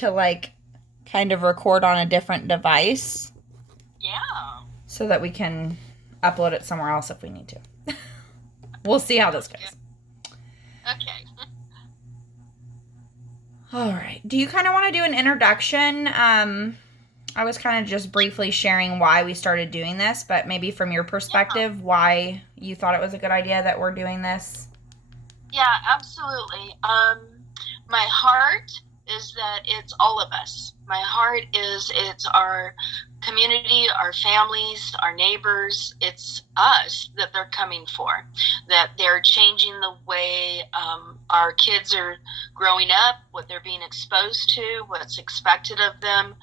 to like kind of record on a different device. Yeah. So that we can upload it somewhere else if we need to. We'll see how this goes. Okay. All right. Do you kind of want to do an introduction? I was kind of just briefly sharing why we started doing this, but maybe from your perspective, why you thought it was a good idea that we're doing this. Yeah, absolutely. My heart is that it's all of us. My heart is it's our community, our families, our neighbors. It's us that they're coming for, that they're changing the way our kids are growing up, what they're being exposed to, what's expected of them,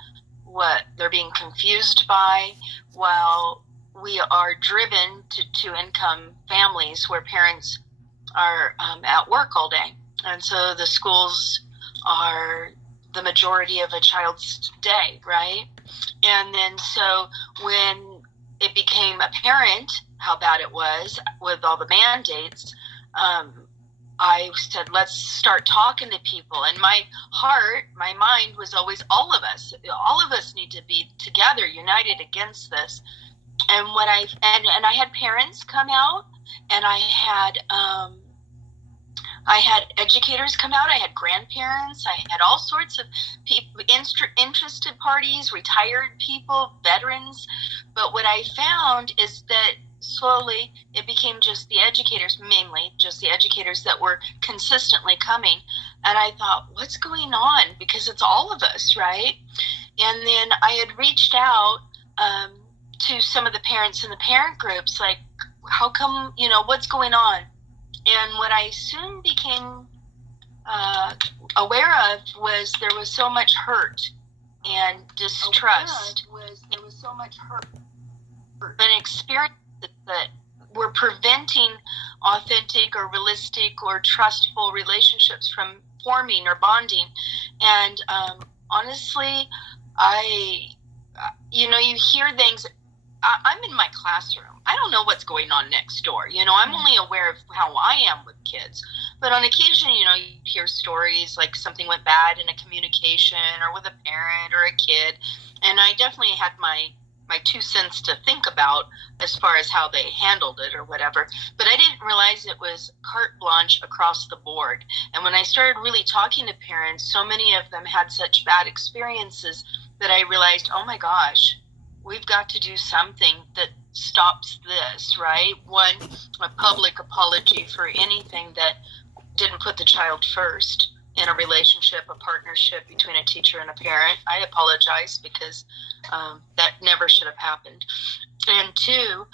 what they're being confused by, while we are driven to two-income families where parents are at work all day. And so the schools are the majority of a child's day, right? And then so when it became apparent how bad it was with all the mandates, I said, let's start talking to people. And my heart, my mind was always all of us. All of us need to be together, united against this. And what I had parents come out, and I had educators come out. I had grandparents. I had all sorts of people, interested parties, retired people, veterans. But what I found is that slowly it became just the educators, mainly just the educators that were consistently coming. And I thought, what's going on? Because it's all of us, right? And then I had reached out to some of the parents in the parent groups, like, how come, what's going on? And what I soon became aware of was there was so much hurt and distrust. There was so much hurt and experiences that were preventing authentic or realistic or trustful relationships from forming or bonding. And honestly, you hear things. I'm in my classroom. I don't know what's going on next door. I'm only aware of how I am with kids. But on occasion, you hear stories like something went bad in a communication or with a parent or a kid. And I definitely had my 2 cents to think about as far as how they handled it or whatever. But I didn't realize it was carte blanche across the board. And when I started really talking to parents, so many of them had such bad experiences that I realized, oh my gosh, we've got to do something that stops this, right? One, a public apology for anything that didn't put the child first in a relationship, a partnership between a teacher and a parent. I apologize because that never should have happened. And 2,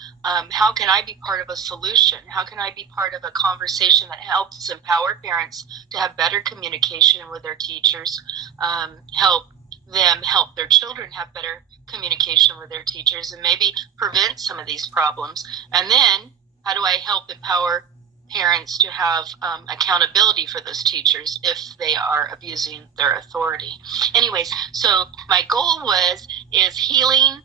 how can I be part of a solution? How can I be part of a conversation that helps empower parents to have better communication with their teachers, help them help their children have better communication with their teachers, and maybe prevent some of these problems? And then how do I help empower parents to have accountability for those teachers if they are abusing their authority? Anyways, so my goal is healing,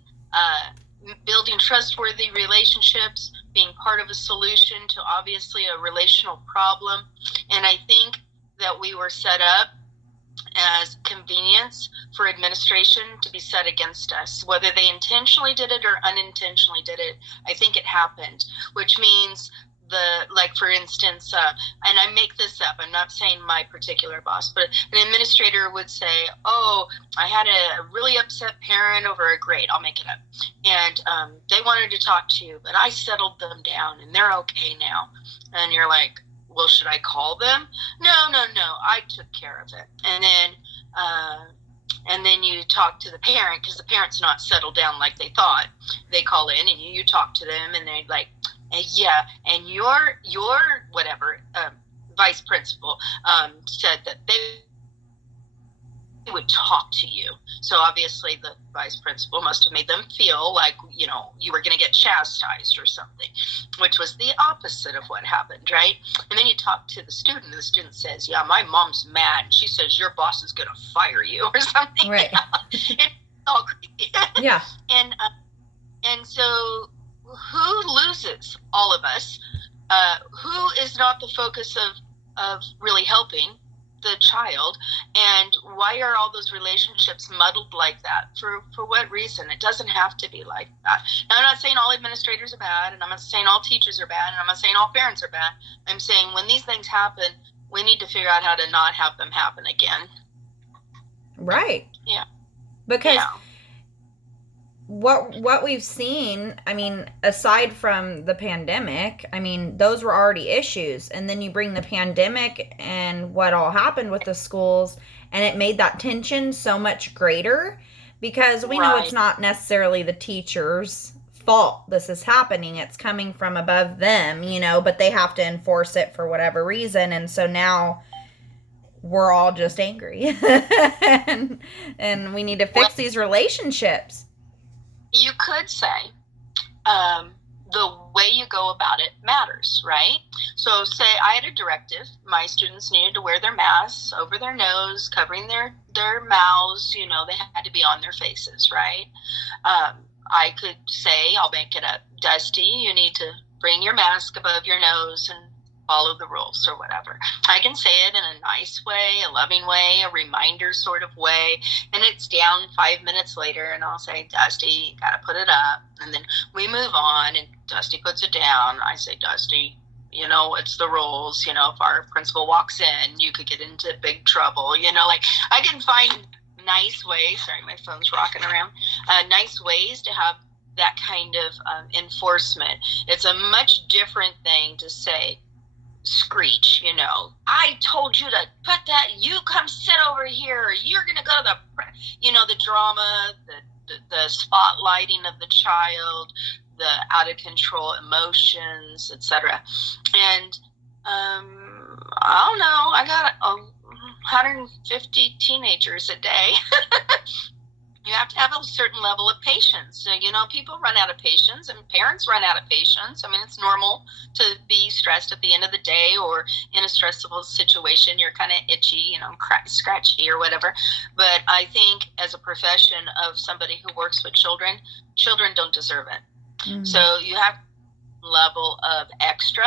building trustworthy relationships, being part of a solution to obviously a relational problem. And I think that we were set up as convenience for administration to be set against us, whether they intentionally did it or unintentionally did it. I think it happened, which means for instance, and I make this up, I'm not saying my particular boss, but an administrator would say, oh, I had a really upset parent over a grade, I'll make it up, and they wanted to talk to you, but I settled them down and they're okay now. And you're like, well, should I call them? No, I took care of it. And then you talk to the parent, because the parent's not settled down like they thought. They call in and you talk to them, and they're like, yeah, and your whatever vice principal said that they would talk to you. So obviously the vice principal must have made them feel like, you were going to get chastised or something, which was the opposite of what happened, right? And then you talk to the student, and the student says, yeah, my mom's mad. She says your boss is going to fire you or something. Right. It's all creepy. Yeah. And so who loses? All of us. Who is not the focus of really helping? the child, and why are all those relationships muddled like that? For what reason? It doesn't have to be like that. Now, I'm not saying all administrators are bad, and I'm not saying all teachers are bad, and I'm not saying all parents are bad. I'm saying when these things happen, we need to figure out how to not have them happen again. Right. Yeah. Because Yeah. what we've seen, I mean, aside from the pandemic, I mean, those were already issues. And then you bring the pandemic and what all happened with the schools, and it made that tension so much greater because we know it's Right. not necessarily the teachers' fault this is happening. It's coming from above them, you know, but they have to enforce it for whatever reason. And so now we're all just angry. and we need to Well, fix these relationships. you could say the way you go about it matters, right? So, say I had a directive, my students needed to wear their masks over their nose, covering their mouths, you know, they had to be on their faces, right? I could say, I'll make it up, Dusty, you need to bring your mask above your nose and follow the rules or whatever. I can say it in a nice way, a loving way, a reminder sort of way, and it's down 5 minutes later, and I'll say, Dusty, you gotta put it up, and then we move on, and Dusty puts it down. I say, Dusty, you know, it's the rules. You know, if our principal walks in, you could get into big trouble. You know, like I can find nice ways. Sorry, my phone's rocking around. Nice ways to have that kind of enforcement. It's a much different thing to say, screech, you know, I told you to put that, you come sit over here, or you're going to go to the, you know, the drama, the spotlighting of the child, the out of control emotions, etc. And I don't know, I got 150 teenagers a day. You have to have a certain level of patience. So, you know, people run out of patience, and parents run out of patience. I mean, it's normal to be stressed at the end of the day, or in a stressful situation, you're kind of itchy, you know, scratchy or whatever. But I think as a profession of somebody who works with children, children don't deserve it. Mm-hmm. So you have a level of extra.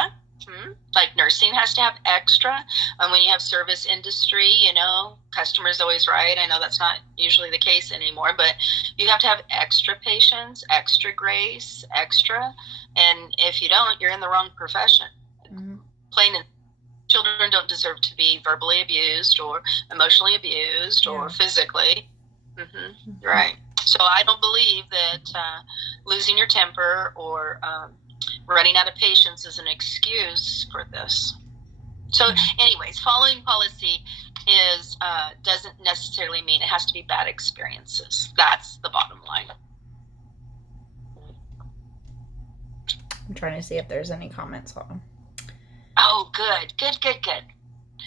Like nursing has to have extra. When you have service industry, you know, customer's always right. I know that's not usually the case anymore, but you have to have extra patience, extra grace, extra. And if you don't, you're in the wrong profession. Mm-hmm. Plain and children don't deserve to be verbally abused or emotionally abused or physically. Mm-hmm. Right. So I don't believe that losing your temper or running out of patience is an excuse for this. So anyways, following policy is doesn't necessarily mean it has to be bad experiences. That's the bottom line. I'm trying to see if there's any comments on. Oh, good.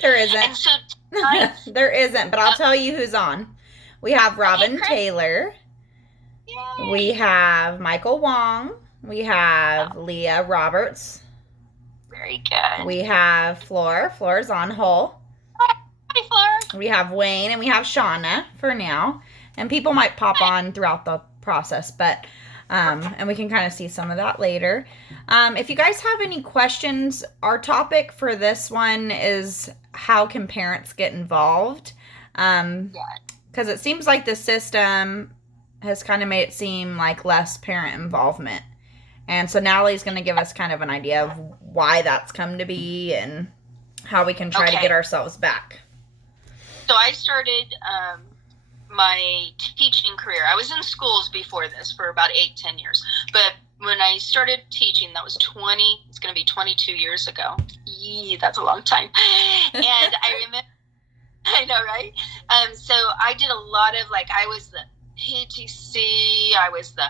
There isn't. And so there isn't, but I'll tell you who's on. We have Robin Taylor. Yay. We have Michael Wong. We have Leah Roberts. Very good. We have Floor. Floor's on Hull. Hi, Floor. We have Wayne, and we have Shauna for now. And people might pop on throughout the process, but and we can kind of see some of that later. If you guys have any questions, our topic for this one is how can parents get involved? Because it seems like the system has kind of made it seem like less parent involvement. And so Natalie's going to give us kind of an idea of why that's come to be and how we can try to get ourselves back. So I started my teaching career. I was in schools before this for about 8-10 years. But when I started teaching, that was it's going to be 22 years ago. Yee, that's a long time. And I remember, I know, right? So I did a lot of, like, I was the PTC, I was the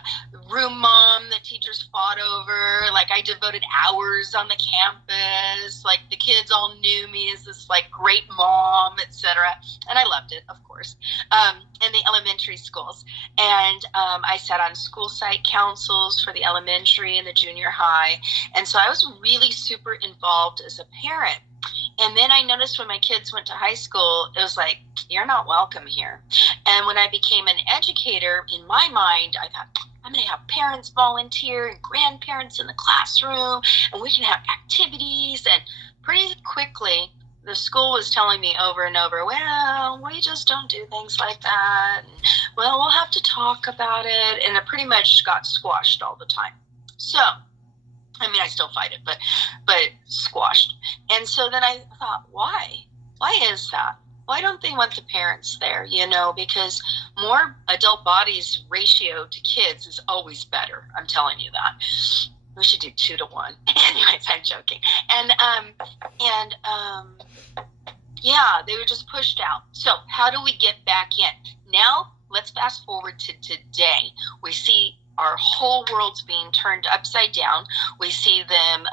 room mom that teachers fought over. Like, I devoted hours on the campus. Like, the kids all knew me as this, like, great mom, etc. And I loved it, of course, in the elementary schools. And I sat on school site councils for the elementary and the junior high. And so I was really super involved as a parent. And then I noticed when my kids went to high school, it was like, you're not welcome here. And when I became an educator, in my mind, I thought, I'm going to have parents volunteer and grandparents in the classroom, and we can have activities. And pretty quickly, the school was telling me over and over, well, we just don't do things like that. And, well, we'll have to talk about it. And it pretty much got squashed all the time. So, I mean, I still fight it, but squashed. And so then I thought, why? Why is that? Why don't they want the parents there? You know, because more adult bodies ratio to kids is always better. I'm telling you that. We should do 2 to 1. Anyways, I'm joking. And yeah, they were just pushed out. So how do we get back in? Now, let's fast forward to today. We see our whole world's being turned upside down. We see them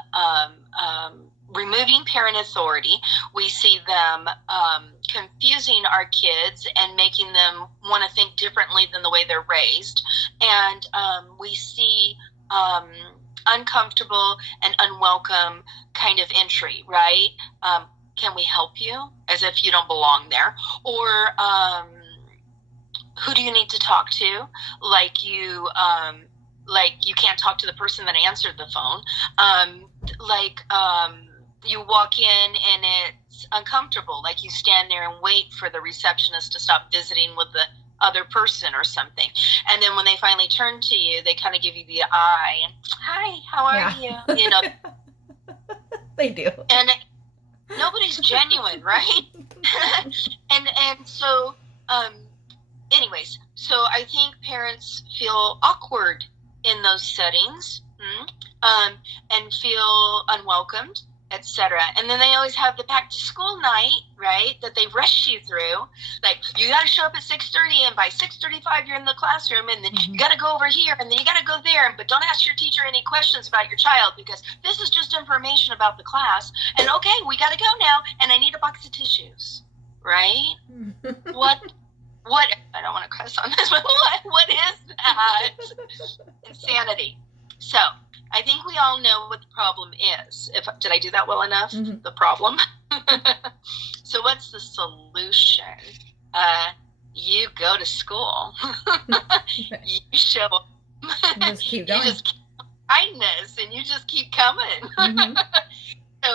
removing parent authority. We see them confusing our kids and making them want to think differently than the way they're raised. And we see uncomfortable and unwelcome kind of entry, right? Can we help you? As if you don't belong there. Or who do you need to talk to? Like you can't talk to the person that answered the phone. You walk in and it's uncomfortable. Like you stand there and wait for the receptionist to stop visiting with the other person or something. And then when they finally turn to you, they kind of give you the eye and, hi, how are you? You know, they do. And nobody's genuine, right? and so, anyways, so I think parents feel awkward in those settings, and feel unwelcomed, etc. And then they always have the back to school night, right, that they rush you through. Like, you got to show up at 6:30, and by 6:35 you're in the classroom, and then you got to go over here, and then you got to go there, but don't ask your teacher any questions about your child, because this is just information about the class. And okay, we got to go now, and I need a box of tissues, right? What I don't want to cuss on this, but what is that? Insanity. So I think we all know what the problem is. Did I do that well enough? Mm-hmm. The problem. So what's the solution? You go to school. You show up. Just keep going. You just keep kindness, and you just keep coming. Mm-hmm. So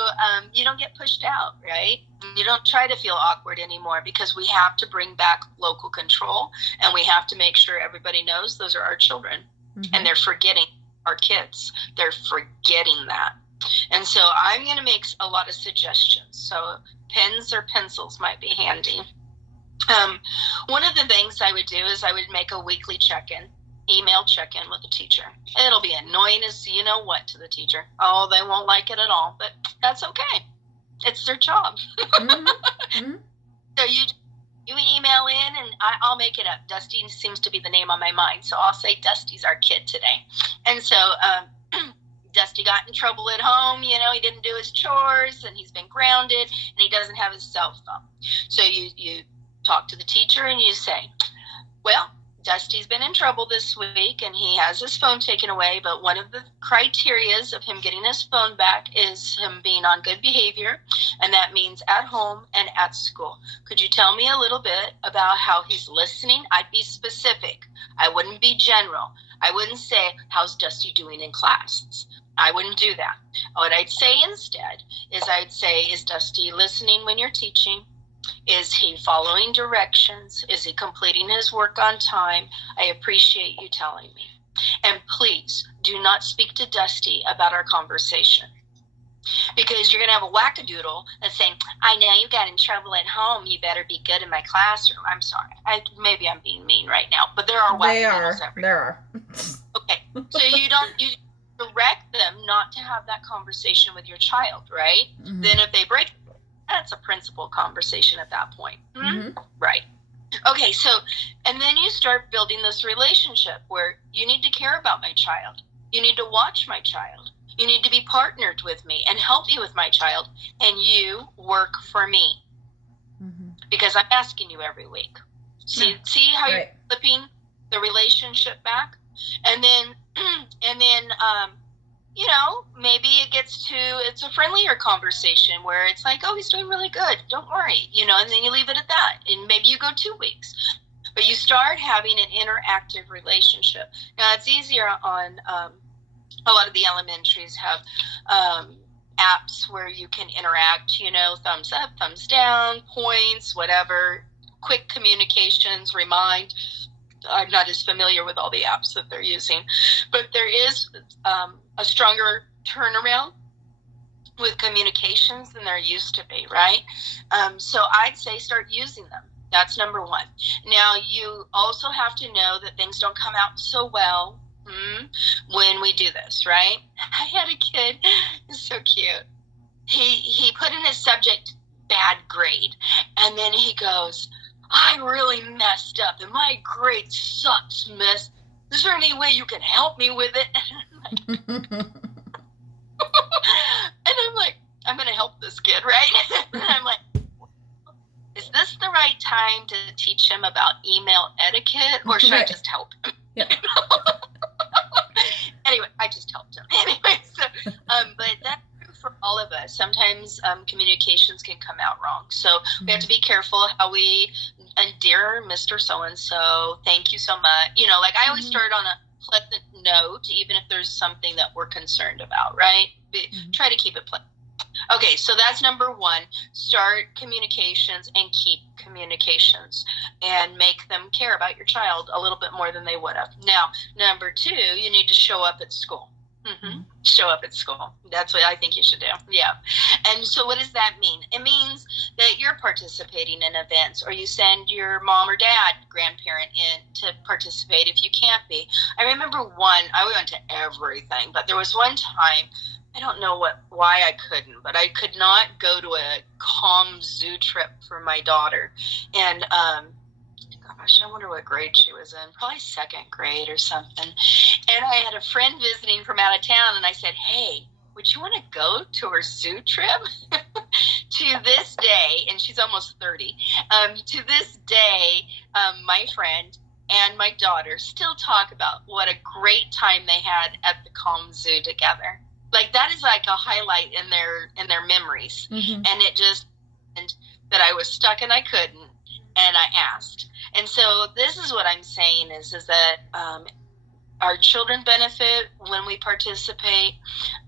you don't get pushed out, right? You don't try to feel awkward anymore, because we have to bring back local control, and we have to make sure everybody knows those are our children. Mm-hmm. And they're forgetting our kids. They're forgetting that. And so I'm going to make a lot of suggestions. So pens or pencils might be handy. One of the things I would do is I would make a weekly check-in, email check-in with the teacher. It'll be annoying as you know what to the teacher. Oh, they won't like it at all, but that's okay. It's their job. Mm-hmm. Mm-hmm. So you email in, and I'll make it up. Dusty seems to be the name on my mind, so I'll say Dusty's our kid today. And so Dusty got in trouble at home. You know, he didn't do his chores, and he's been grounded, and he doesn't have his cell phone. So you talk to the teacher, and you say, well, Dusty's been in trouble this week, and he has his phone taken away, but one of the criterias of him getting his phone back is him being on good behavior, and that means at home and at school. Could you tell me a little bit about how he's listening? I'd be specific. I wouldn't be general. I wouldn't say, how's Dusty doing in class? I wouldn't do that. What I'd say instead is I'd say, is Dusty listening when you're teaching? Is he following directions? Is he completing his work on time? I appreciate you telling me. And please do not speak to Dusty about our conversation, because you're going to have a wackadoodle that's saying, I know you got in trouble at home. You better be good in my classroom. I'm sorry. Maybe I'm being mean right now, but there are wackadoodles everywhere. There are. Okay. So you direct them not to have that conversation with your child, right? Mm-hmm. Then if they break, that's a principal conversation at that point. Mm-hmm. Right. Okay, so, and then you start building this relationship where you need to care about my child. You need to watch my child. You need to be partnered with me and help me with my child. And you work for me. Mm-hmm. Because I'm asking you every week. See how you're flipping the relationship back? And then, you know, maybe it's a friendlier conversation where it's like, oh, he's doing really good. Don't worry, you know, and then you leave it at that. And maybe you go 2 weeks. But you start having an interactive relationship. Now, it's easier on a lot of the elementaries have apps where you can interact, thumbs up, thumbs down, points, whatever, quick communications, remind. I'm not as familiar with all the apps that they're using, but there is a stronger turnaround with communications than there used to be, right? So I'd say start using them. That's number one. Now, you also have to know that things don't come out so well when we do this, right? I had a kid, it's so cute. He put in his subject bad grade, and then he goes, I really messed up, and my grade sucks, miss. Is there any way you can help me with it? And I'm like, I'm going to help this kid, right? And I'm like, is this the right time to teach him about email etiquette, or should I just help him? Yeah. Anyway, I just helped him. Anyway, so, but that's true for all of us. Sometimes communications can come out wrong. So we have to be careful how we, and dear Mr. So-and-so, thank you so much. Like I always start on a pleasant note, even if there's something that we're concerned about, right? Try to keep it pleasant. Okay, so that's number one. Start communications and keep communications and make them care about your child a little bit more than they would have. Now, number two, you need to show up at school. Show up at school. That's what I think you should do. Yeah. And so what does that mean? It means that you're participating in events, or you send your mom or dad, grandparent in to participate if you can't be. I remember I went to everything, but there was one time, I don't know why I couldn't, but I could not go to a calm zoo trip for my daughter. And gosh, I wonder what grade she was in. Probably second grade or something. And I had a friend visiting from out of town, and I said, hey, would you want to go to her zoo trip? To this day, and she's almost 30, to this day, my friend and my daughter still talk about what a great time they had at the Calm Zoo together. Like that is like a highlight in their memories. And it just, and that I was stuck and I couldn't, and I asked. And so this is what I'm saying is that our children benefit when we participate,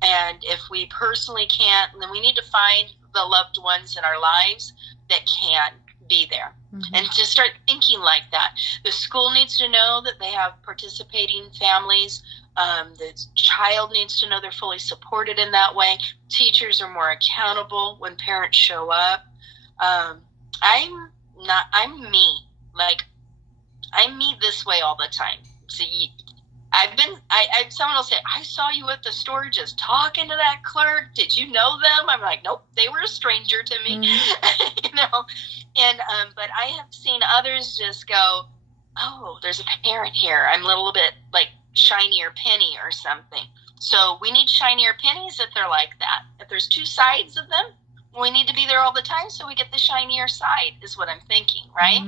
and if we personally can't, then we need to find the loved ones in our lives that can be there. And to start thinking like that. The school needs to know that they have participating families. The child needs to know they're fully supported in that way. Teachers are more accountable when parents show up. I'm me. Like, I'm me this way all the time. So someone will say, I saw you at the store just talking to that clerk. Did you know them? I'm like, nope, they were a stranger to me. And, but I have seen others just go, oh, there's a parent here. I'm a little bit like shinier penny or something. So we need shinier pennies if they're like that. If there's two sides of them, we need to be there all the time so we get the shinier side, is what I'm thinking, right?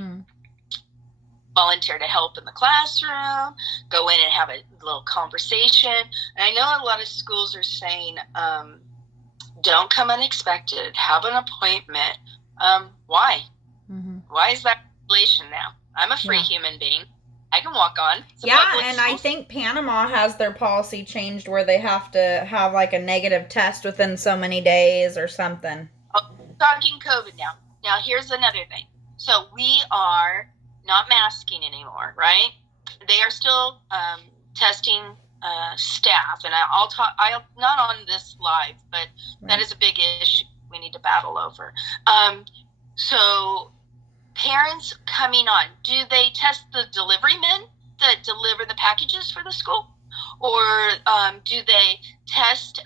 Volunteer to help in the classroom, go in and have a little conversation. And I know a lot of schools are saying, don't come unexpected, have an appointment. Why? Why is that regulation now? I'm a free human being. I can walk on. And I think Panama has their policy changed where they have to have like a negative test within so many days or something. Oh, talking COVID now. Now, here's another thing. So we are not masking anymore, right? They are still testing staff, and I'll not on this live, but that is a big issue we need to battle over. So parents coming on, do they test the delivery men that deliver the packages for the school? Or do they test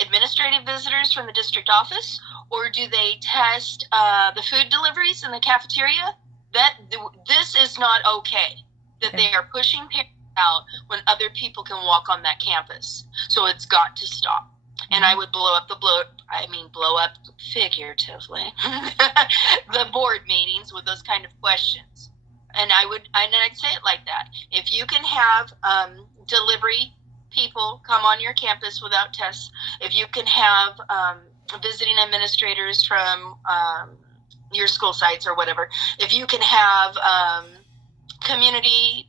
administrative visitors from the district office? Or do they test the food deliveries in the cafeteria? This is not okay, that they are pushing parents out when other people can walk on that campus. So it's got to stop. And I would blow up figuratively, the board meetings with those kind of questions. And I'd say it like that. If you can have delivery people come on your campus without tests, if you can have visiting administrators from your school sites or whatever, if you can have community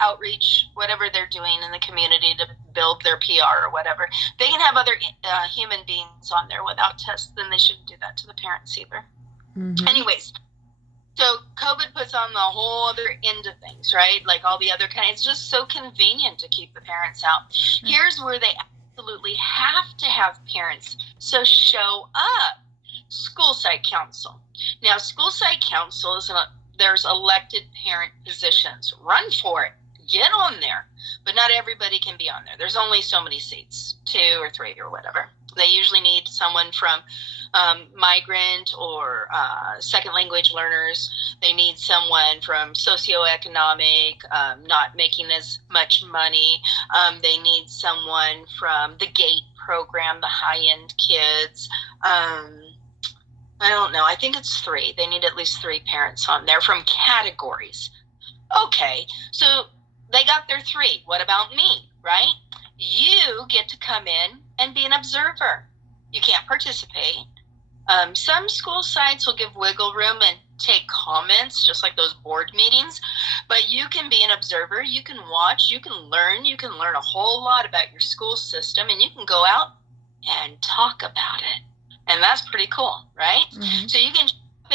outreach, whatever they're doing in the community to build their PR or whatever, they can have other human beings on there without tests, then they shouldn't do that to the parents either. Mm-hmm. Anyways, so COVID puts on the whole other end of things, right? Like all the other it's just so convenient to keep the parents out. Mm-hmm. Here's where they absolutely have to have parents. So show up. School site council. Now, school site council is there's elected parent positions. Run for it. Get on there. But not everybody can be on there. There's only so many seats, 2 or 3 or whatever. They usually need someone from migrant or second language learners. They need someone from socioeconomic, not making as much money. They need someone from the GATE program, the high-end kids. I don't know. I think it's 3. They need at least 3 parents on there from categories. Okay, so they got their 3. What about me, right? You get to come in and be an observer. You can't participate. Some school sites will give wiggle room and take comments, just like those board meetings. But you can be an observer. You can watch. You can learn. You can learn a whole lot about your school system, and you can go out and talk about it. And that's pretty cool, right? Mm-hmm. So you can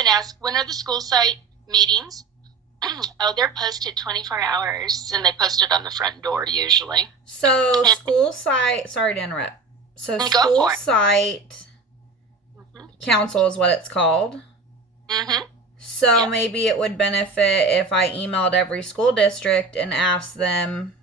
ask, when are the school site meetings? Oh, they're posted 24 hours, and they post it on the front door usually. So school site, sorry to interrupt. So school site council is what it's called. Mm-hmm. So maybe it would benefit if I emailed every school district and asked them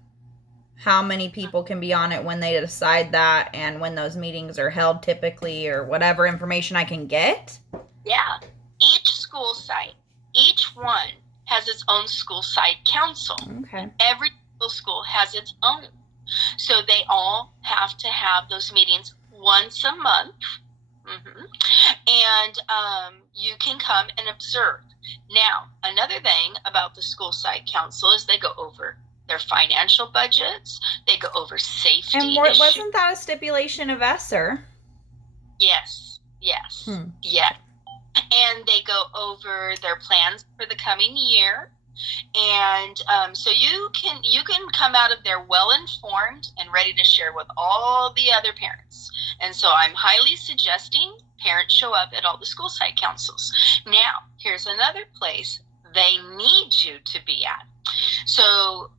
how many people can be on it when they decide that, and when those meetings are held typically, or whatever information I can get. Yeah. Each school site, each one has its own school site council. Okay. Every school has its own. So they all have to have those meetings once a month. Mm-hmm. And you can come and observe. Now, another thing about the school site council is they go over their financial budgets. They go over safety issues. Wasn't that a stipulation of ESSER? Yes. Yeah. And they go over their plans for the coming year. And so you can come out of there well-informed and ready to share with all the other parents. And so I'm highly suggesting parents show up at all the school site councils. Now, here's another place they need you to be at. So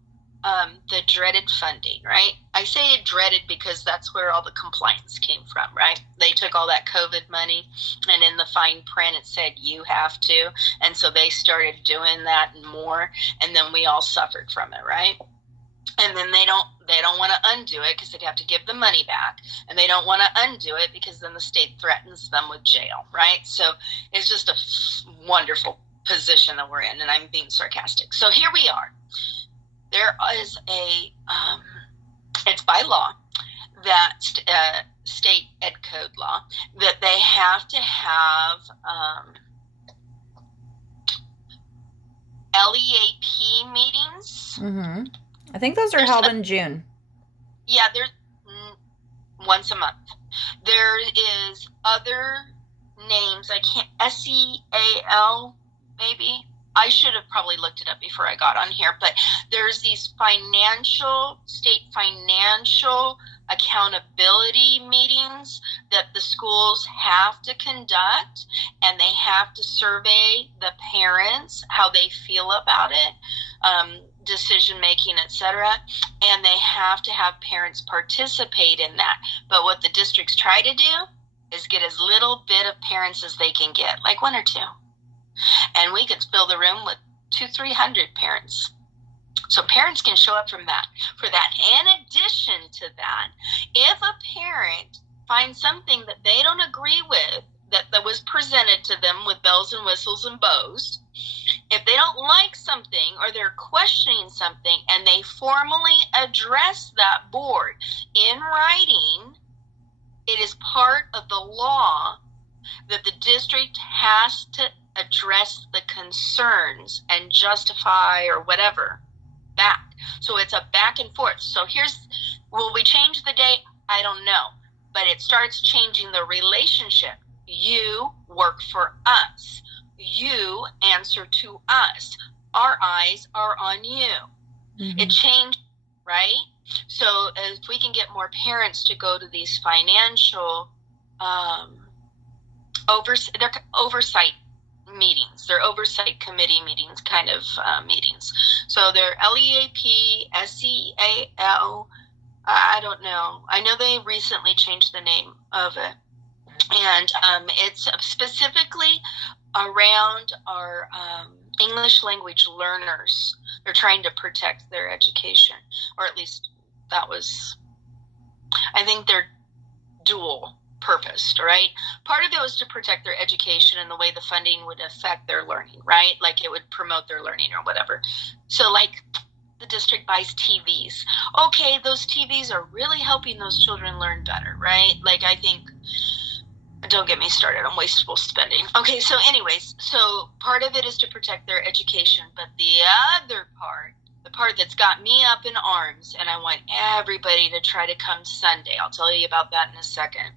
the dreaded funding, right? I say dreaded because that's where all the compliance came from, right? They took all that COVID money, and in the fine print it said you have to, and so they started doing that and more, and then we all suffered from it, right? And then they don't want to undo it because they'd have to give the money back, and they don't want to undo it because then the state threatens them with jail, right? So it's just a wonderful position that we're in, and I'm being sarcastic. So here we are. There is it's by law, that state ed code law, that they have to have LEAP meetings. Mm-hmm. I think those are held in June. Yeah, there's once a month. There is other names. I can't, SEAL maybe. I should have probably looked it up before I got on here, but there's these state financial accountability meetings that the schools have to conduct, and they have to survey the parents, how they feel about it, decision making, etc., and they have to have parents participate in that. But what the districts try to do is get as little bit of parents as they can get, like 1 or 2. And we could fill the room with 200-300 parents. So parents can show up for that. In addition to that, if a parent finds something that they don't agree with, that was presented to them with bells and whistles and bows, if they don't like something or they're questioning something and they formally address that board in writing, it is part of the law that the district has to address the concerns and justify or whatever back. So it's a back and forth. So will we change the date? I don't know. But it starts changing the relationship. You work for us. You answer to us. our eyes are on you. Mm-hmm. It changed, right? So if we can get more parents to go to these financial oversight meetings, they're oversight committee meetings, kind of meetings. So they're LEAP, SEAL. I don't know. I know they recently changed the name of it. And it's specifically around our English language learners. They're trying to protect their education, or at least that was, I think they're dual purposed, right? Part of it was to protect their education and the way the funding would affect their learning, right? Like it would promote their learning or whatever. So like the district buys TVs. Okay, those TVs are really helping those children learn better, right? Like I think, don't get me started on wasteful spending. Okay, so anyways, so part of it is to protect their education, but the other part, the part that's got me up in arms, and I want everybody to try to come Sunday, I'll tell you about that in a second,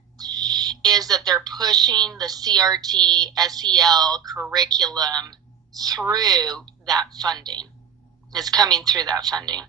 is that they're pushing the CRT, SEL curriculum through that funding. It's coming through that funding.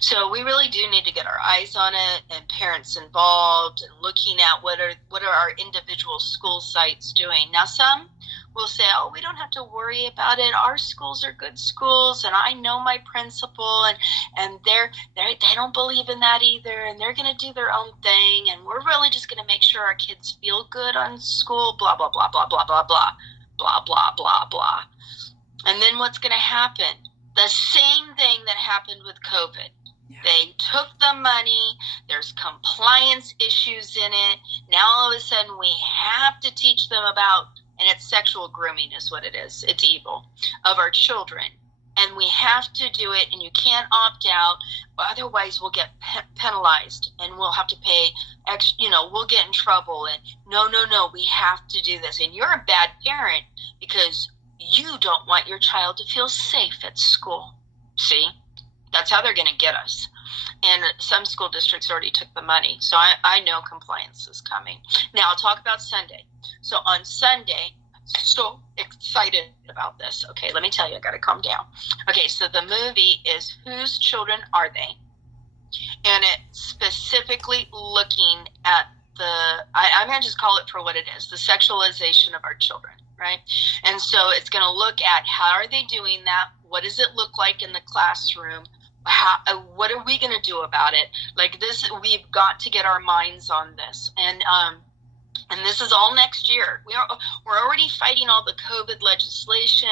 So we really do need to get our eyes on it, and parents involved, and looking at what are our individual school sites doing. Now some will say, oh, we don't have to worry about it. Our schools are good schools, and I know my principal, and they don't believe in that either, and they're going to do their own thing, and we're really just going to make sure our kids feel good on school, blah, blah, blah, blah, blah, blah, blah, blah, blah, blah, blah. And then what's going to happen? The same thing that happened with COVID. Yeah. They took the money. There's compliance issues in it. Now all of a sudden we have to teach them about, and it's sexual grooming is what it is. It's evil of our children. And we have to do it, and you can't opt out. Otherwise we'll get penalized, and we'll have to pay we'll get in trouble. And no, we have to do this. And you're a bad parent because you don't want your child to feel safe at school. See? That's how they're going to get us. And some school districts already took the money. So I know compliance is coming. Now I'll talk about Sunday. So on Sunday, so excited about this. Okay, let me tell you, I got to calm down. Okay, so the movie is Whose Children Are They? And it's specifically looking at I'm going to just call it for what it is, the sexualization of our children. Right? And so it's going to look at how are they doing that? What does it look like in the classroom? What are we going to do about it? Like this, we've got to get our minds on this. And this is all next year. We're already fighting all the COVID legislation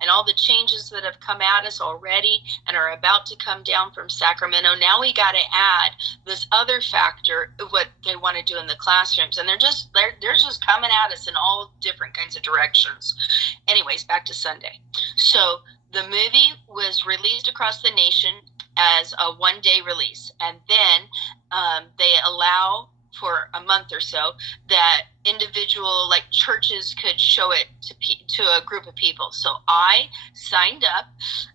and all the changes that have come at us already and are about to come down from Sacramento. Now we got to add this other factor of what they want to do in the classrooms. And they're just coming at us in all different kinds of directions. Anyways, back to Sunday. So the movie was released across the nation as a one-day release. And then they allow for a month or so that individual churches could show it to a group of people. So I signed up.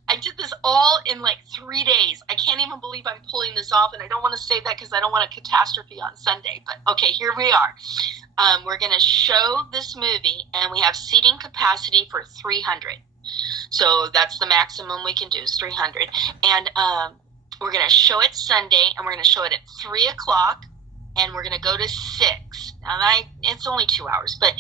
I did this all in 3 days. I can't even believe I'm pulling this off, and I don't want to say that because I don't want a catastrophe on Sunday, but okay, here we are. We're going to show this movie, and we have seating capacity for 300. So that's the maximum we can do is 300. And we're going to show it Sunday, and we're going to show it at 3 o'clock. And we're going to go to 6. Now, it's only 2 hours, but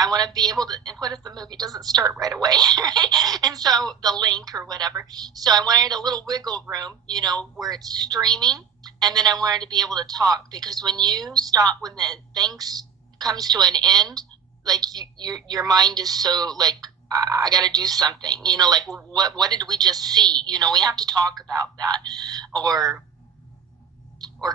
I want to be able to, and what if the movie doesn't start right away, right? And so the link or whatever. So I wanted a little wiggle room, where it's streaming. And then I wanted to be able to talk, because when you stop, when the thing comes to an end, your mind is so I got to do something, what did we just see? We have to talk about that or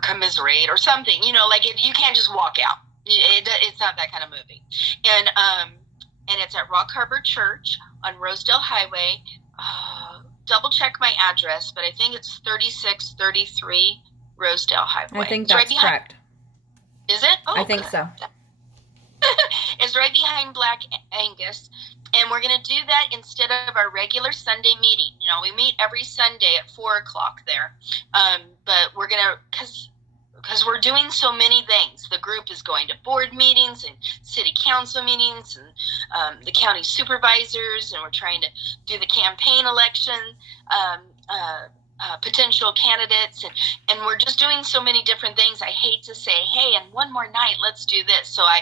commiserate or something, you can't just walk out. It's not that kind of movie. And it's at Rock Harbor Church on Rosedale Highway. Double check my address, but I think it's 3633 Rosedale Highway. I think that's correct. Is it? Oh, I think so. It's right behind Black Angus. And we're going to do that instead of our regular Sunday meeting. We meet every Sunday at 4 o'clock there. But we're going to, because because we're doing so many things. The group is going to board meetings and city council meetings and the county supervisors, and we're trying to do the campaign election, potential candidates, and we're just doing so many different things. I hate to say, hey, and one more night, let's do this. So I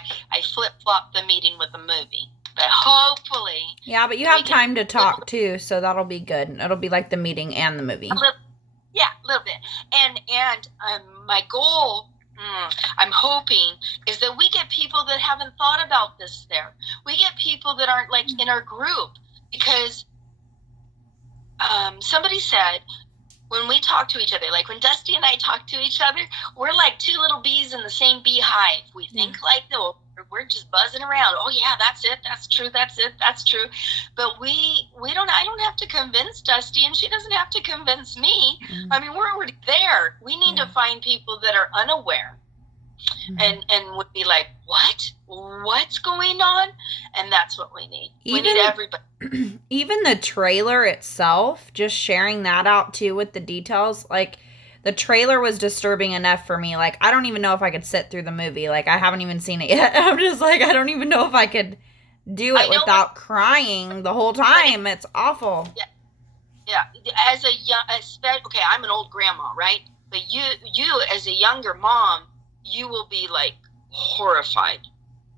flip-flop the meeting with a movie. But hopefully... Yeah, but you have time to talk, too, so that'll be good. It'll be like the meeting and the movie. A little bit. And my goal, I'm hoping, is that we get people that haven't thought about this there. We get people that aren't, like, in our group. Because somebody said, when we talk to each other, like when Dusty and I talk to each other, we're like two little bees in the same beehive. We think like, no, we're just buzzing around. Oh yeah, that's it. That's true. That's it. That's true. But I don't have to convince Dusty, and she doesn't have to convince me. I mean, we're already there. We need to find people that are unaware and would be like, what's going on? And that's what we need. We need everybody. Even the trailer itself, just sharing that out too with the details, like the trailer was disturbing enough for me. Like, I don't even know if I could sit through the movie. Like, I haven't even seen it yet. I'm just like, I don't even know if I could do it without crying the whole time. It's awful. Yeah. As okay, I'm an old grandma, right? But you as a younger mom, you will be like horrified.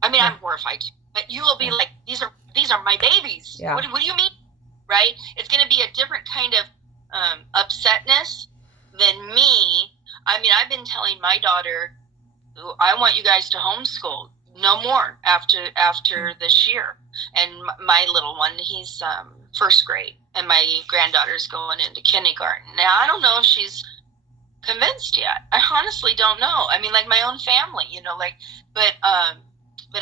I mean, I'm horrified too, but you will be like, these are my babies. Yeah. What do you mean? Right? It's going to be a different kind of upsetness than me. I mean, I've been telling my daughter, I want you guys to homeschool. No more after this year. And my little one, he's first grade, and my granddaughter's going into kindergarten. Now, I don't know if she's convinced yet. I honestly don't know. I mean, like my own family, but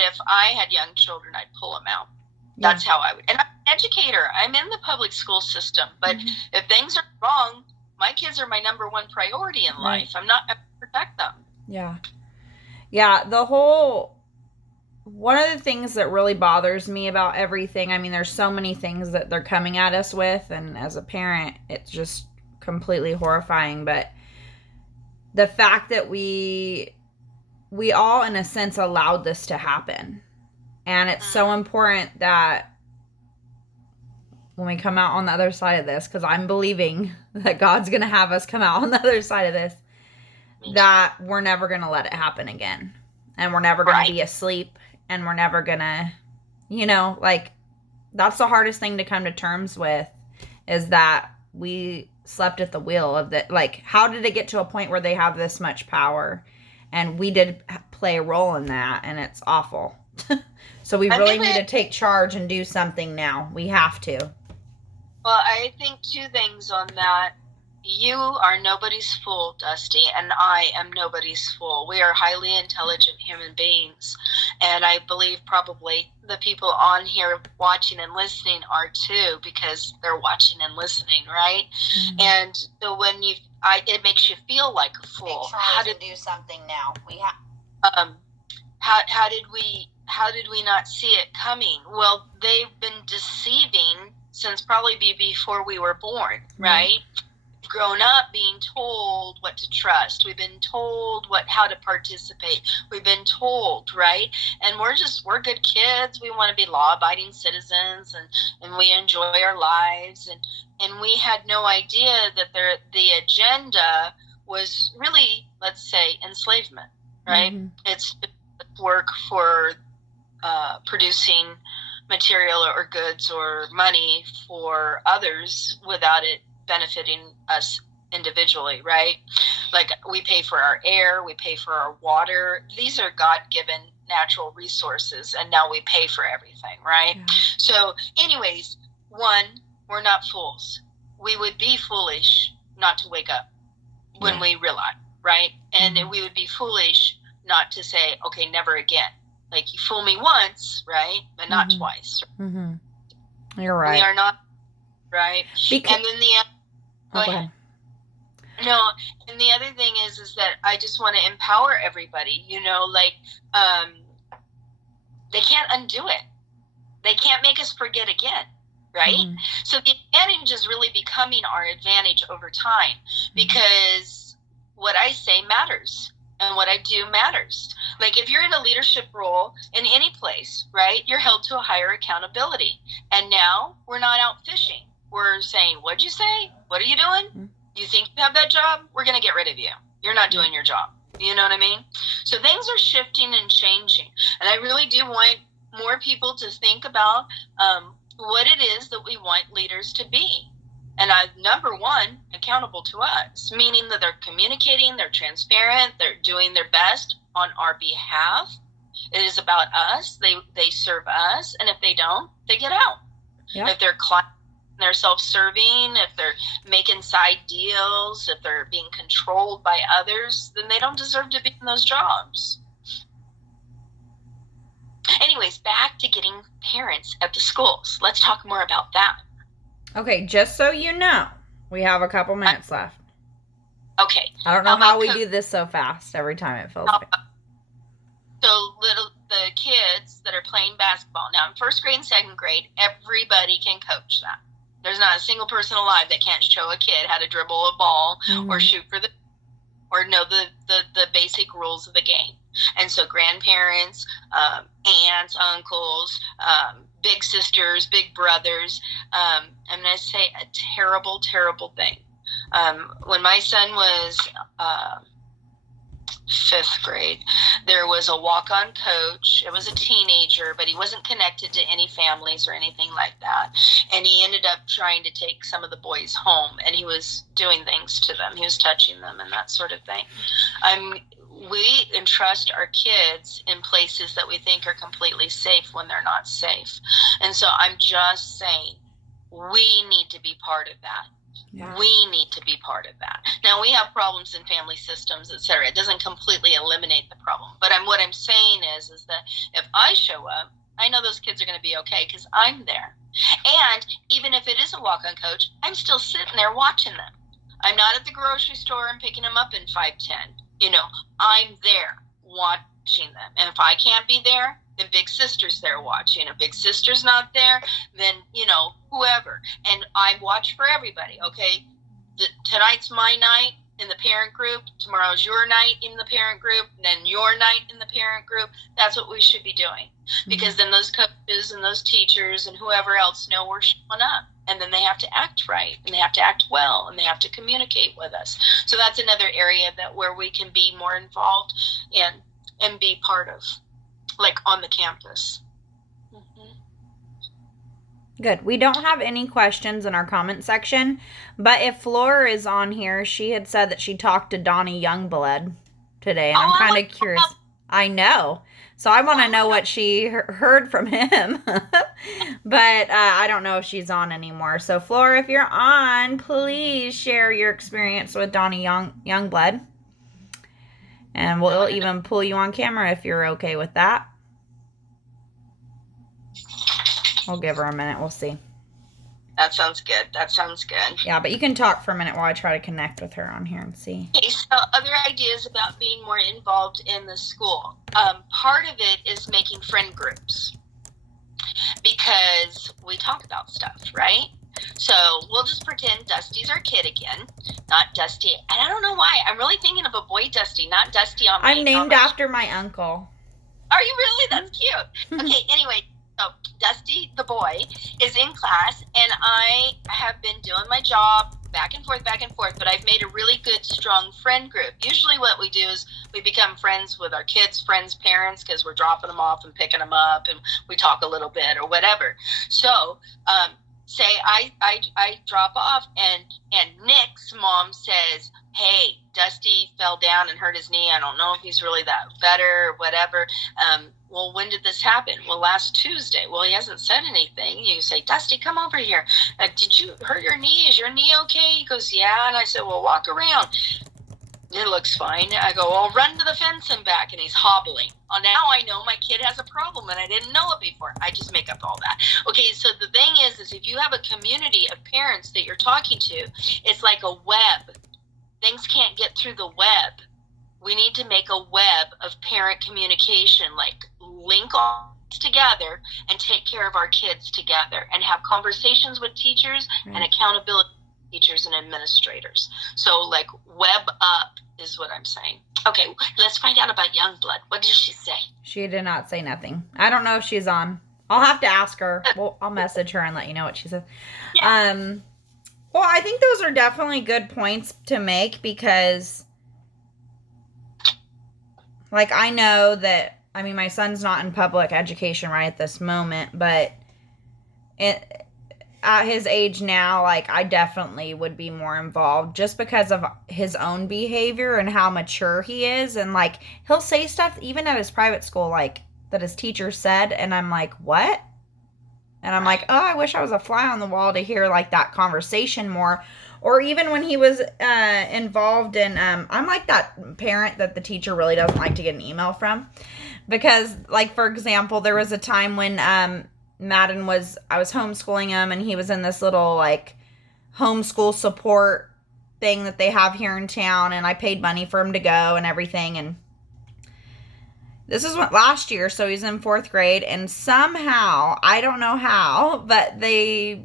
if I had young children, I'd pull them out. That's how I would. And I'm an educator. I'm in the public school system. But if things are wrong, my kids are my number one priority in life. I'm not going to protect them. Yeah. Yeah. One of the things that really bothers me about everything, I mean, there's so many things that they're coming at us with. And as a parent, it's just completely horrifying. But the fact that we all, in a sense, allowed this to happen. And it's so important that when we come out on the other side of this, because I'm believing that God's going to have us come out on the other side of this, that we're never going to let it happen again. And we're never going to be asleep. And we're never going to, that's the hardest thing to come to terms with, is that we slept at the wheel of the, how did it get to a point where they have this much power? And we did play a role in that, and it's awful. So we really need to take charge and do something now. We have to. Well, I think two things on that. You are nobody's fool, Dusty, and I am nobody's fool. We are highly intelligent human beings, and I believe probably the people on here watching and listening are too, because they're watching and listening, right? Mm-hmm. And so when it makes you feel like a fool. How to do something now? We have. How did we not see it coming? Well, they've been deceiving since probably before we were born, right? We've grown up being told what to trust. We've been told how to participate. We've been told, right? And we're good kids. We want to be law-abiding citizens, and we enjoy our lives. And we had no idea that the agenda was really, let's say, enslavement, right? Mm-hmm. It's work for producing material or goods or money for others without it benefiting us individually, right? Like, we pay for our air, we pay for our water. These are God-given natural resources, and now we pay for everything, right? Yeah. So anyways, one, we're not fools. We would be foolish not to wake up when we realize, right? And we would be foolish not to say, okay, never again. Like, you fool me once, right? But not twice. Mm-hmm. You're right. We are not, right? And then go ahead. No, and the other thing is that I just want to empower everybody, they can't undo it. They can't make us forget again, right? Mm-hmm. So the advantage is really becoming our advantage over time, because what I say matters. and what I do matters. Like if you're in a leadership role in any place, right, you're held to a higher accountability. And now we're not out fishing. We're saying, what'd you say? What are you doing? You think you have that job? We're going to get rid of you. You're not doing your job. You know what I mean? So things are shifting and changing. And I really do want more people to think about what it is that we want leaders to be. And number one, accountable to us, meaning that they're communicating, they're transparent, they're doing their best on our behalf. It is about us. They serve us. And if they don't, they get out. Yeah. If they're self-serving, if they're making side deals, if they're being controlled by others, then they don't deserve to be in those jobs. Anyways, back to getting parents at the schools. Let's talk more about that. Okay, just so you know, we have a couple minutes left. Okay. I don't know how we do this so fast every time it feels like. So the kids that are playing basketball now in first grade and second grade, everybody can coach that. There's not a single person alive that can't show a kid how to dribble a ball or shoot for or know the basic rules of the game. And so grandparents, aunts, uncles, big sisters, big brothers, I'm going to say a terrible, terrible thing. When my son was 5th grade, there was a walk-on coach. It was a teenager, but he wasn't connected to any families or anything like that. And he ended up trying to take some of the boys home, and he was doing things to them. He was touching them and that sort of thing. We entrust our kids in places that we think are completely safe when they're not safe. And so I'm just saying, we need to be part of that. Yeah. We need to be part of that. Now, we have problems in family systems, et cetera. It doesn't completely eliminate the problem. But what I'm saying is that if I show up, I know those kids are going to be okay because I'm there. And even if it is a walk-on coach, I'm still sitting there watching them. I'm not at the grocery store and picking them up in 5:10. I'm there watching them. And if I can't be there, then big sister's there watching. If big sister's not there, then, whoever. And I watch for everybody, okay? Tonight's my night in the parent group. Tomorrow's your night in the parent group. And then your night in the parent group. That's what we should be doing. Because then those coaches and those teachers and whoever else know we're showing up. And then they have to act right. And they have to act well. And they have to communicate with us. So that's another area where we can be more involved and be part of. Like on the campus. Good. We don't have any questions in our comment section, but if Flora is on here, she had said that she talked to Donnie Youngblood today, and I'm kind of curious. I know. So I want to know what she heard from him, but I don't know if she's on anymore. So Flora, if you're on, please share your experience with Donnie Youngblood. And we'll even pull you on camera if you're okay with that. We'll give her a minute. We'll see. That sounds good. Yeah, but you can talk for a minute while I try to connect with her on here and see. Okay, so other ideas about being more involved in the school. Part of it is making friend groups. Because we talk about stuff, right? So we'll just pretend Dusty's our kid again, not Dusty. And I don't know why. I'm really thinking of a boy Dusty, not Dusty on my... I'm named after my uncle. Are you really? That's cute. Okay, anyway, so Dusty, the boy, is in class, and I have been doing my job back and forth, but I've made a really good, strong friend group. Usually what we do is we become friends with our kids' friends' parents because we're dropping them off and picking them up, and we talk a little bit or whatever. So, say I drop off and Nick's mom says, hey, Dusty fell down and hurt his knee. I don't know if he's really that better or whatever. Well, when did this happen? Well, last Tuesday. Well, he hasn't said anything. You say, Dusty, come over here. Did you hurt your knee? Is your knee okay? He goes, yeah. And I said, well, walk around. It looks fine. I go, well, run to the fence and back. And he's hobbling. Well, now I know my kid has a problem and I didn't know it before. I just make up all that. Okay, so the thing is if you have a community of parents that you're talking to, it's like a web. Things can't get through the web. We need to make a web of parent communication, like link all together and take care of our kids together and have conversations with teachers and accountability teachers and administrators. So like web up is what I'm saying. Okay, let's find out about Youngblood. What did she say? She did not say nothing. I don't know if she's on. I'll have to ask her. Well, I'll message her and let you know what she says. Yeah. Well, I think those are definitely good points to make because, like, I know that, I mean, my son's not in public education right at this moment, but at his age now, like, I definitely would be more involved just because of his own behavior and how mature he is. And, like, he'll say stuff even at his private school, like, that his teacher said, and I'm like, what? And I'm like, oh, I wish I was a fly on the wall to hear, like, that conversation more. Or even when he was involved in, I'm like that parent that the teacher really doesn't like to get an email from. Because, like, for example, there was a time when Madden I was homeschooling him, and he was in this little, like, homeschool support thing that they have here in town, and I paid money for him to go and everything, and this is what last year, so he's in 4th grade, and somehow, I don't know how, but the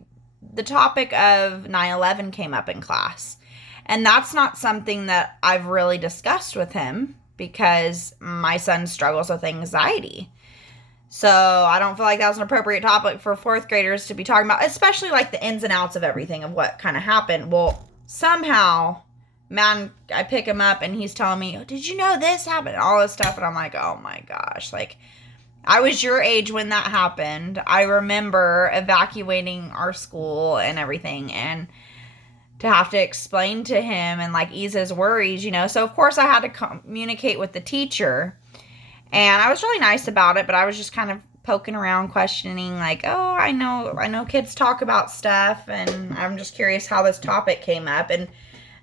topic of 9/11 came up in class. And that's not something that I've really discussed with him because my son struggles with anxiety. So I don't feel like that was an appropriate topic for 4th graders to be talking about, especially like the ins and outs of everything of what kind of happened. Well, somehow, man, I pick him up and he's telling me, did you know this happened? All this stuff. And I'm like, oh my gosh. Like, I was your age when that happened. I remember evacuating our school and everything, and to have to explain to him and, like, ease his worries, you know. So, of course, I had to communicate with the teacher. And I was really nice about it, but I was just kind of poking around, questioning, like, oh, I know kids talk about stuff, and I'm just curious how this topic came up. And,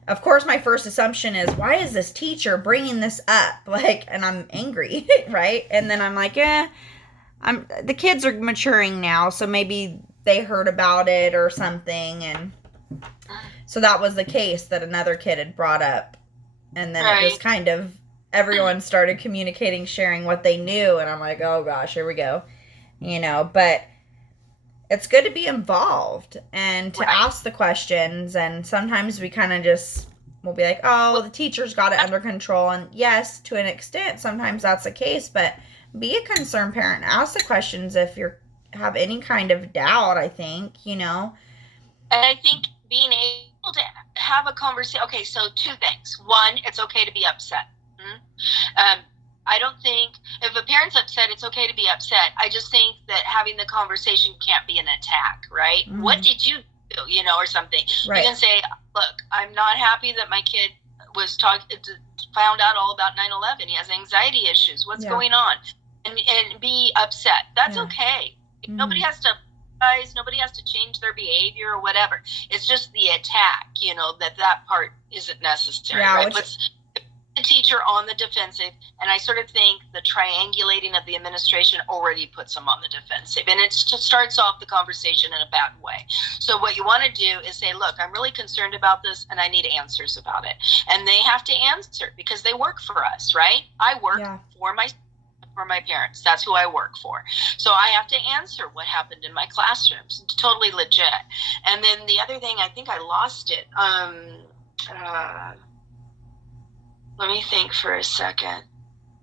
of course, my first assumption is, why is this teacher bringing this up? Like, and I'm angry, right? And then I'm like, the kids are maturing now, so maybe they heard about it or something. And so that was the case that another kid had brought up. And then it just kind of, everyone started communicating, sharing what they knew, and I'm like, oh gosh, here we go, you know. But it's good to be involved and to ask the questions, and sometimes we kind of just will be like, oh, the teacher's got it under control, and yes, to an extent, sometimes that's the case, but be a concerned parent. Ask the questions if you have any kind of doubt, I think, you know. And I think being able to have a conversation, okay, so 2 things. One, it's okay to be upset. I don't think if a parent's upset, it's okay to be upset. I just think that having the conversation can't be an attack, right? Mm-hmm. What did you do, you know, or something? Right. You can say, look, I'm not happy that my kid found out all about 9/11. He has anxiety issues. What's going on? And be upset. That's okay. Mm-hmm. Nobody has to apologize. Nobody has to change their behavior or whatever. It's just the attack, you know, that part isn't necessary. Yeah, right? The teacher on the defensive, and I sort of think the triangulating of the administration already puts them on the defensive, and it just starts off the conversation in a bad way. So what you want to do is say, look, I'm really concerned about this, and I need answers about it. And they have to answer because they work for us, right? I work for my parents. That's who I work for. So I have to answer what happened in my classrooms. It's totally legit. And then the other thing, I think I lost it. Let me think for a second.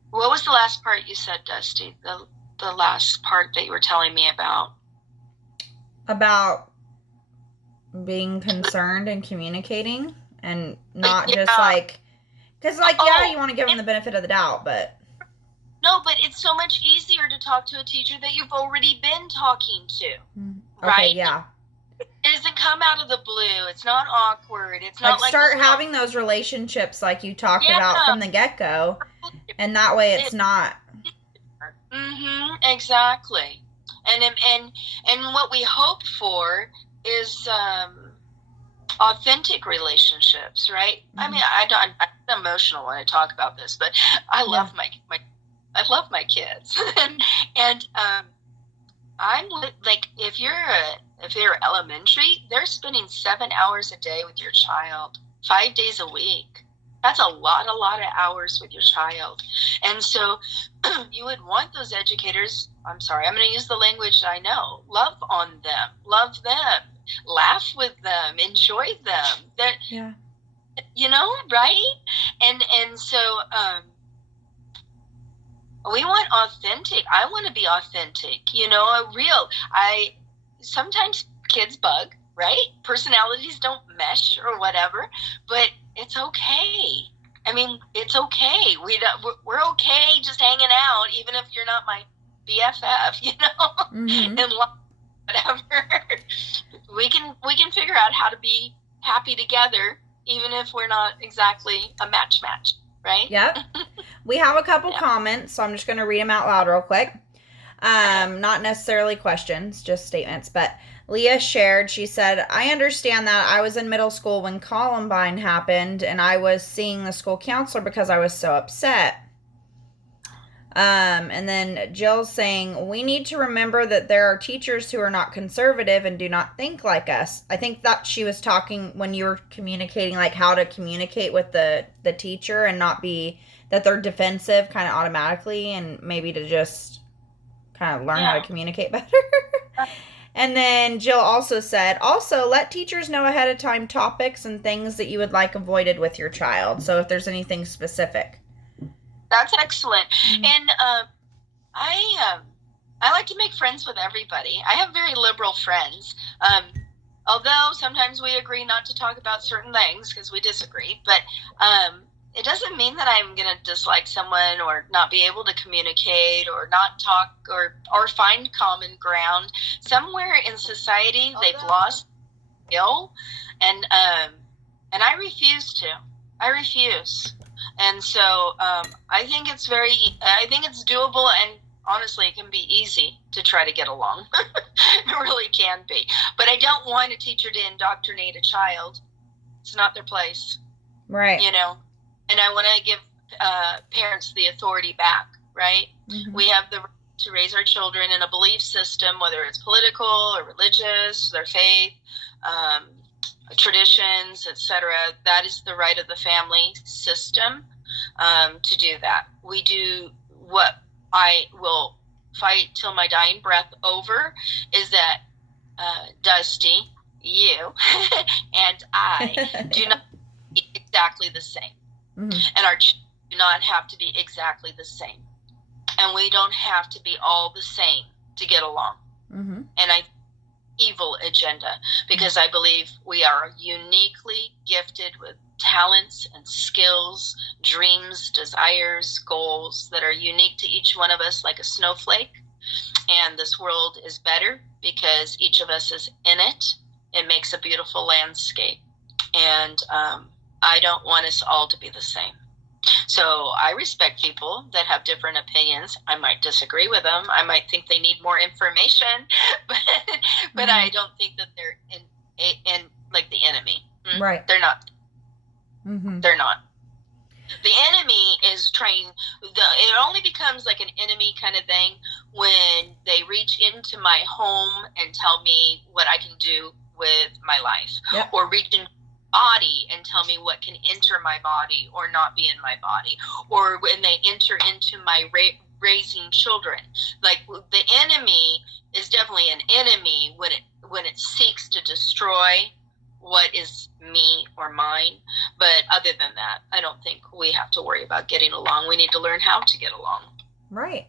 What was the last part you said, Dusty? The last part that you were telling me about? About being concerned and communicating and not just like, because like, you want to give them the benefit of the doubt, but. No, but it's so much easier to talk to a teacher that you've already been talking to, right? Okay, yeah. It doesn't come out of the blue. It's not awkward. It's not like start having those relationships like you talked about from the get-go, and that way it's not. Exactly. And what we hope for is authentic relationships, right? I mean, I'm emotional when I talk about this, but I love I love my kids, and I'm like, if you're elementary, they're spending 7 hours a day with your child, 5 days a week. That's a lot of hours with your child. And so you would want those educators, I'm sorry, I'm going to use the language I know, love on them, love them, laugh with them, enjoy them. right? And so we want authentic. I want to be authentic, a real. I sometimes kids bug, right? Personalities don't mesh or whatever, but it's okay. I mean, it's okay. We're okay just hanging out, even if you're not my BFF, Mm-hmm. and whatever. We can figure out how to be happy together, even if we're not exactly a match, right? Yep. We have a couple Yeah. comments, so I'm just going to read them out loud real quick. Okay. Not necessarily questions, just statements. But Leah shared, she said, I understand that I was in middle school when Columbine happened, and I was seeing the school counselor because I was so upset. And then Jill's saying, we need to remember that there are teachers who are not conservative and do not think like us. I think that she was talking when you were communicating, like how to communicate with the teacher and not be that they're defensive kind of automatically, and maybe to just kind of learn how to Yeah. communicate better. And then Jill also said, also let teachers know ahead of time topics and things that you would like avoided with your child. So if there's anything specific. That's excellent. Mm-hmm. And I like to make friends with everybody. I have very liberal friends. Although sometimes we agree not to talk about certain things because we disagree, but it doesn't mean that I'm going to dislike someone or not be able to communicate or not talk or find common ground. Somewhere in society, they've lost skill, and I refuse to. I refuse. And so I think it's doable, and honestly, it can be easy to try to get along. It really can be. But I don't want a teacher to indoctrinate a child. It's not their place. Right. And I want to give parents the authority back, right? Mm-hmm. We have the right to raise our children in a belief system, whether it's political or religious, their faith, traditions, etc. That is the right of the family system to do that. We do what I will fight till my dying breath over is that Dusty, you, and I do not be exactly the same. Mm-hmm. And our children do not have to be exactly the same. And we don't have to be all the same to get along. Mm-hmm. And evil agenda, because I believe we are uniquely gifted with talents and skills, dreams, desires, goals that are unique to each one of us like a snowflake. And this world is better because each of us is in it. It makes a beautiful landscape. And I don't want us all to be the same. So I respect people that have different opinions. I might disagree with them. I might think they need more information, but I don't think that they're in like the enemy. Right. They're not. Mm-hmm. They're not. The enemy is trying. It only becomes like an enemy kind of thing when they reach into my home and tell me what I can do with my life, yep. or reach into body and tell me what can enter my body or not be in my body, or when they enter into my raising children. Like the enemy is definitely an enemy when it seeks to destroy what is me or mine. But other than that, I don't think we have to worry about getting along. We need to learn how to get along. Right.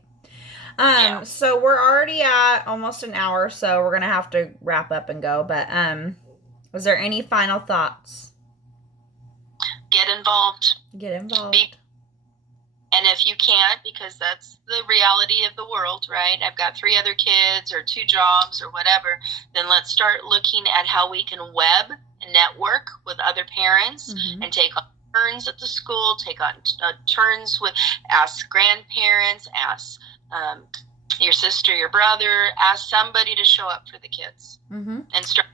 So we're already at almost an hour, so we're gonna have to wrap up and go. But was there any final thoughts? Get involved. Get involved. And if you can't, because that's the reality of the world, right? I've got 3 other kids or 2 jobs or whatever, then let's start looking at how we can web and network with other parents, mm-hmm. and take on turns at the school, take on turns with, ask grandparents, ask your sister, your brother, ask somebody to show up for the kids, mm-hmm. and start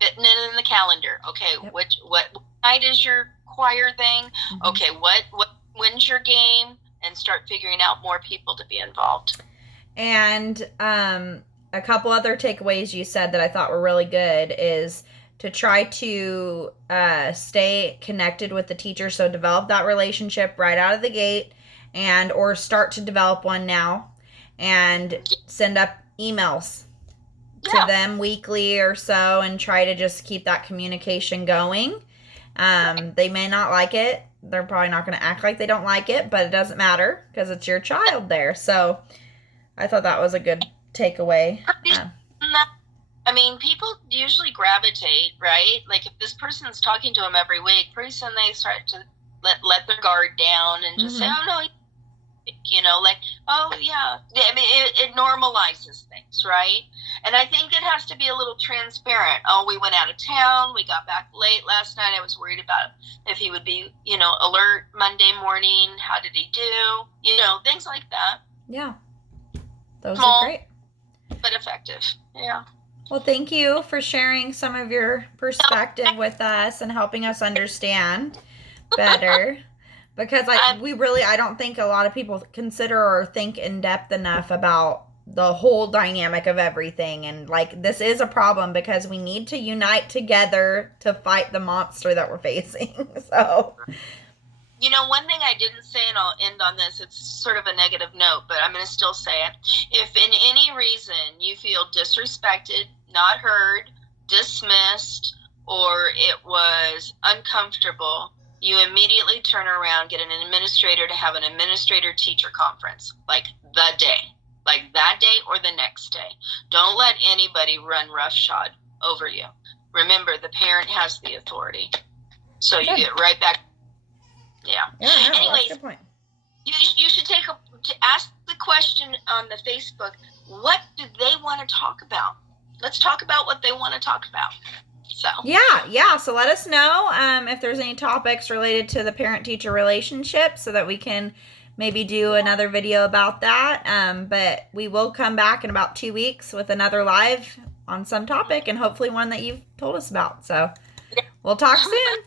fitting it in the calendar. Okay, yep. What night is your choir thing? Mm-hmm. Okay, when's your game? And start figuring out more people to be involved. And a couple other takeaways you said that I thought were really good is to try to stay connected with the teacher. So develop that relationship right out of the gate, and or start to develop one now, and send up emails to them weekly or so, and try to just keep that communication going. They may not like it. They're probably not going to act like they don't like it, but it doesn't matter because it's your child there. So I thought that was a good takeaway. I mean, people usually gravitate, right? Like if this person's talking to them every week, pretty soon they start to let their guard down and just say, "Oh no," like, "Oh yeah." I mean, it normalizes things, right? And I think it has to be a little transparent. Oh, we went out of town. We got back late last night. I was worried about if he would be, alert Monday morning. How did he do? Things like that. Yeah, those Small, are great, but effective. Yeah. Well, thank you for sharing some of your perspective with us and helping us understand better. Because I don't think a lot of people consider or think in depth enough about the whole dynamic of everything. And like, this is a problem because we need to unite together to fight the monster that we're facing. So, one thing I didn't say, and I'll end on this, it's sort of a negative note, but I'm going to still say it. If in any reason you feel disrespected, not heard, dismissed, or it was uncomfortable, you immediately turn around, get an administrator to have an administrator-teacher conference, like that day or the next day. Don't let anybody run roughshod over you. Remember, the parent has the authority. So you get right back. Yeah. Anyways, that's a good point. You should ask the question on the Facebook, what do they want to talk about? Let's talk about what they want to talk about. So yeah. So let us know if there's any topics related to the parent-teacher relationship so that we can maybe do another video about that. But we will come back in about 2 weeks with another live on some topic and hopefully one that you've told us about. So we'll talk soon.